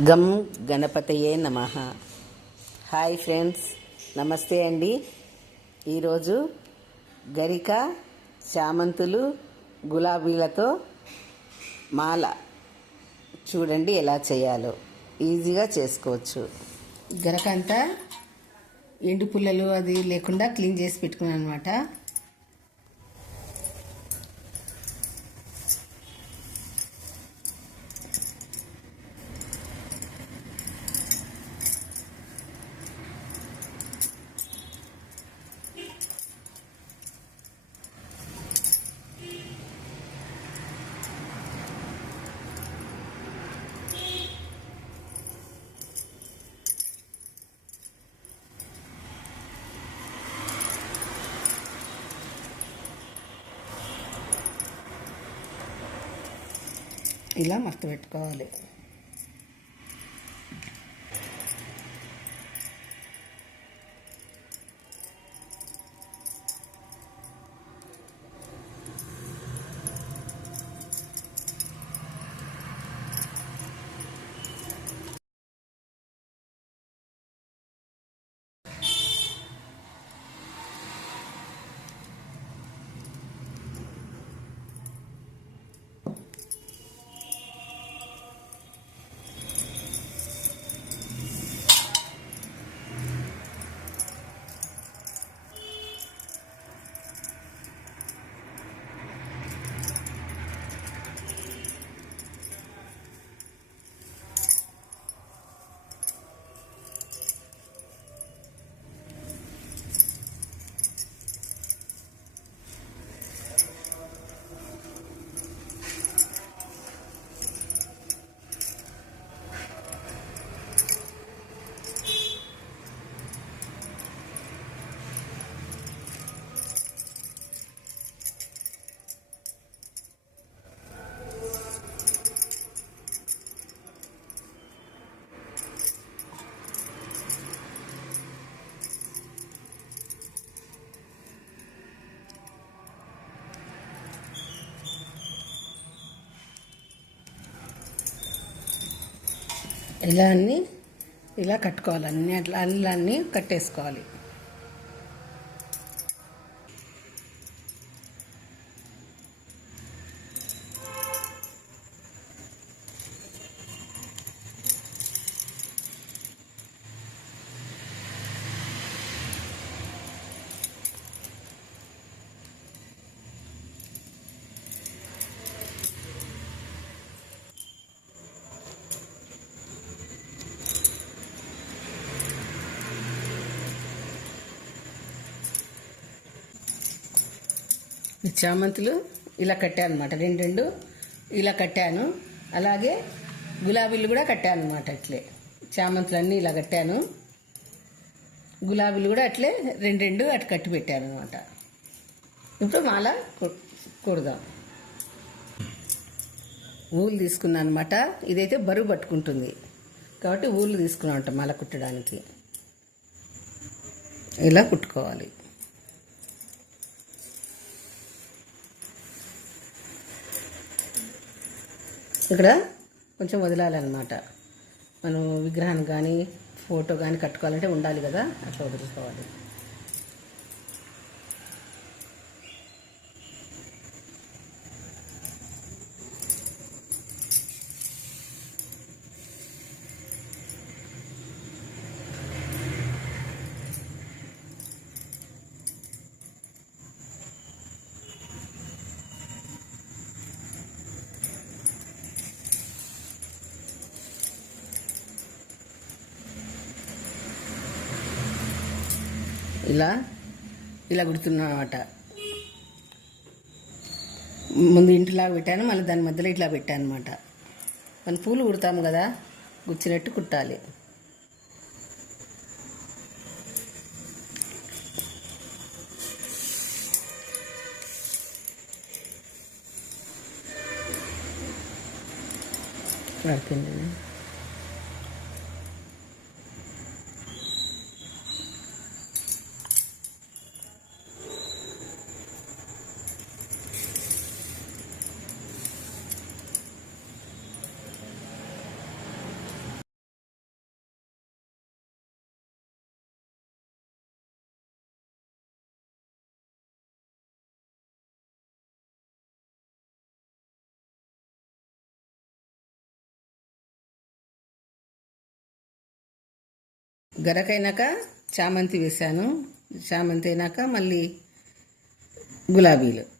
Gum గణపతయే నమ. Hi friends నమస్తే అండి. ఈరోజు గరిక చామంతులు గులాబీలతో మాల. చూడండి ఎలా చేయాలో. ఈజీగా చేసుకోవచ్చు. గరక అంతా ఎండు పుల్లలు అది లేకుండా క్లీన్ చేసి పెట్టుకున్నాను అనమాట ఇలా మడత పెట్టుకోవాలి. ఇలా అన్నీ ఇలా కట్టుకోవాలి అన్నీ అట్లా అన్నీ కట్టేసుకోవాలి. చామంతులు ఇలా కట్టాను అనమాట రెండు రెండు ఇలా కట్టాను. అలాగే గులాబీలు కూడా కట్టాను అనమాట అట్లే. చామంతులు అన్నీ ఇలా కట్టాను. గులాబీలు కూడా అట్లే రెండు రెండు అటు కట్టి పెట్టాను అనమాట ఇప్పుడు మాల కొడదాం. ఊలు తీసుకున్నాను అనమాట ఇదైతే బరువు పట్టుకుంటుంది. కాబట్టి ఊళ్ళు తీసుకున్నాం అంట మాల కుట్టడానికి. ఇలా కుట్టుకోవాలి. ఇక్కడ కొంచెం వదిలాలన్నమాట. మనం విగ్రహాన్ని కానీ ఫోటో కానీ కట్టుకోవాలంటే ఉండాలి కదా అట్లా వదులుకోవాలి ఇలా ఇలా కుడుతున్నమాట ముందు ఇంటిలాగా పెట్టాను మళ్ళీ దాని మధ్యలో ఇట్లా పెట్టాను అనమాట మనం పూలు కుడతాము కదా గుచ్చినట్టు కుట్టాలి. పడుతుంది గరకైనాక చామంతి వేసాను చామంతి అయినాక మళ్ళీ గులాబీలు.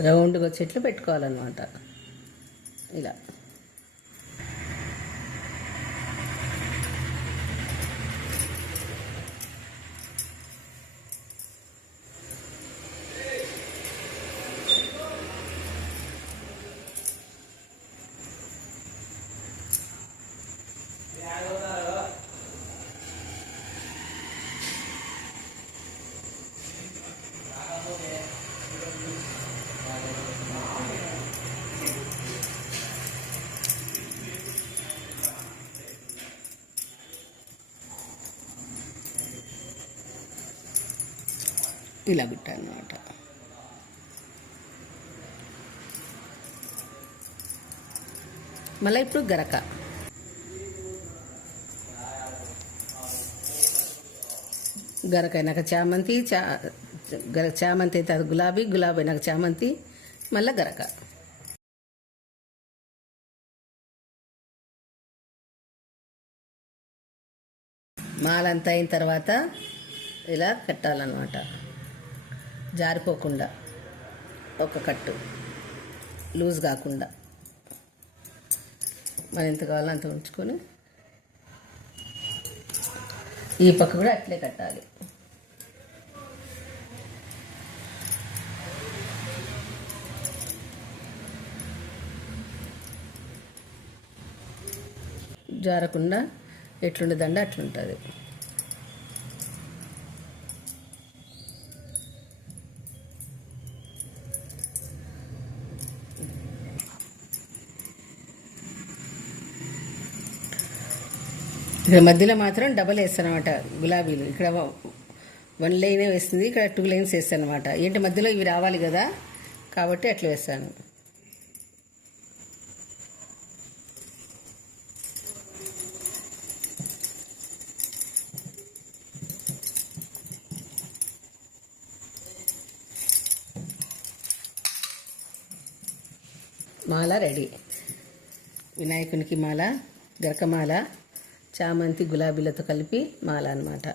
రౌండ్గా చెట్లు పెట్టుకోవాలన్నమాట. ఇలా. ఇలా పెట్టాలన్నమాట. మళ్ళీ ఇప్పుడు గరక. గరక అయినాక చామంతి చా గర చామంతి అయితే అది గులాబీ గులాబీ అయినాక చామంతి మళ్ళీ గరక. మాలంతా అయిన తర్వాత ఇలా కట్టాలన్నమాట జారిపోకుండా ఒక కట్టు. లూజ్ కాకుండా. మనం ఎంత కావాలో అంత ఉంచుకొని ఈ పక్క కూడా అట్లే కట్టాలి. జారకుండా ఎట్లుండదండి అట్లుంటుంది. ఇక్కడ మధ్యలో మాత్రం డబల్ వేస్తాను అనమాట గులాబీలు. ఇక్కడ వన్ లైన్ వేస్తుంది ఇక్కడ టూ లైన్స్ వేస్తాను అనమాట ఏంటి మధ్యలో ఇవి రావాలి కదా కాబట్టి అట్లా వేస్తాను. మాల రెడీ. వినాయకునికి మాల గరకమాల చామంతి గులాబీలతో కలిపి మాల అనమాట